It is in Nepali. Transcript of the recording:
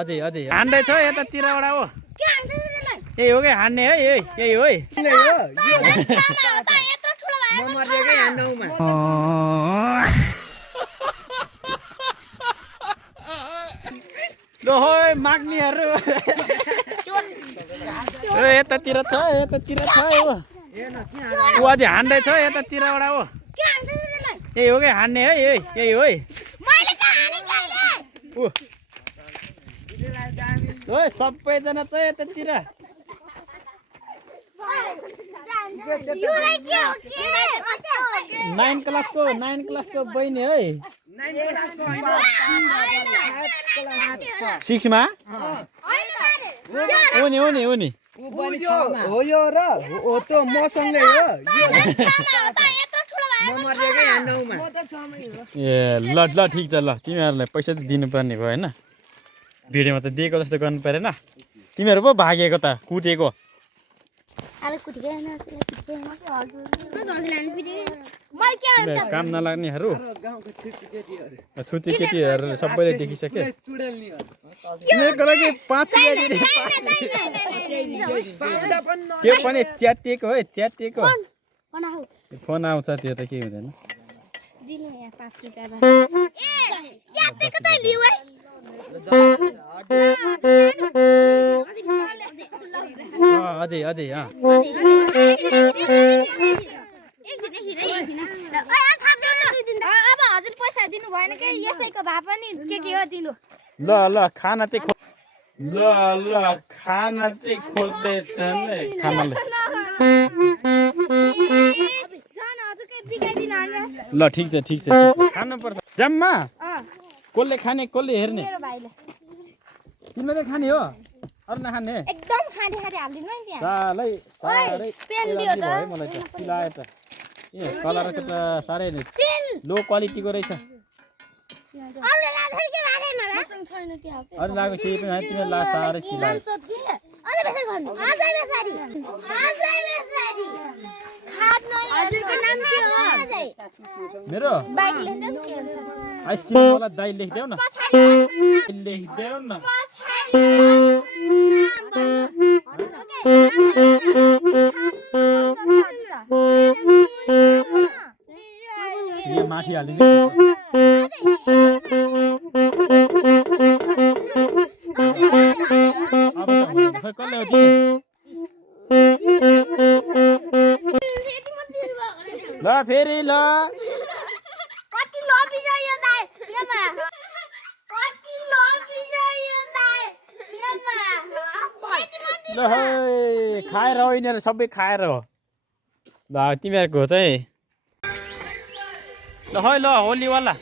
अझै अझै हान्दैछ यतातिरबाट हो यही हो क्या हान्ने है यही हो है माग्नेहरू यतातिर छ हो ऊ अझै हान्दैछ यतातिरबाट हो यही हो क्या हान्ने है यही हो है सबैजना छ यतातिर 9 क्लासको बहिनी है 6 मा उनी हो यो र हो त्यो मसँगै हो ए ल ठिक छ ल तिमीहरूलाई पैसा त दिनुपर्ने भयो होइन भिडियोमा त दिएको जस्तो गर्नु परेन तिमीहरू पो भागेको त कुदेको काम नलाग्नेहरू छुच्ची केटीहरू सबैले देखिसक्यो तिमीहरूको लागि 5 त्यो पनि च्याटिएको है च्याटिएको फोन आउँछ त्यो त के हुँदैन अझै अब हजुर पैसा दिनु भएन के यसैको भए पनि के हो दिनु ल खाना चाहिँ ल खाना चाहिँ खोज्दैछ नि खानाले ल ठिक छ खानु पर्छ जम्मा कसले खाने कसले हेर्ने तिमीले खाने हो अरू नखाने एकदम खाने हाल्दिनु नि त्यहाँ साह्रै भयो मलाई त चिलायो त ए कलरको त साह्रै लो क्वालिटीको रहेछ अरू लाग्यो केही पनि तिमीले ला साह्रै चिलायो मेरो आइसक्रिम वाला दाइ लेखिदेऊ न यो माथि हालिदिनु अब कसले हो ल फेरि ल कति लोभी जायो दाइ यमा कति लोभी जायो दाइ यमा ल है खाएर हो यिनीहरू सबै खाएर हो ल तिमीहरूको चाहिँ ल है ल होलीवाला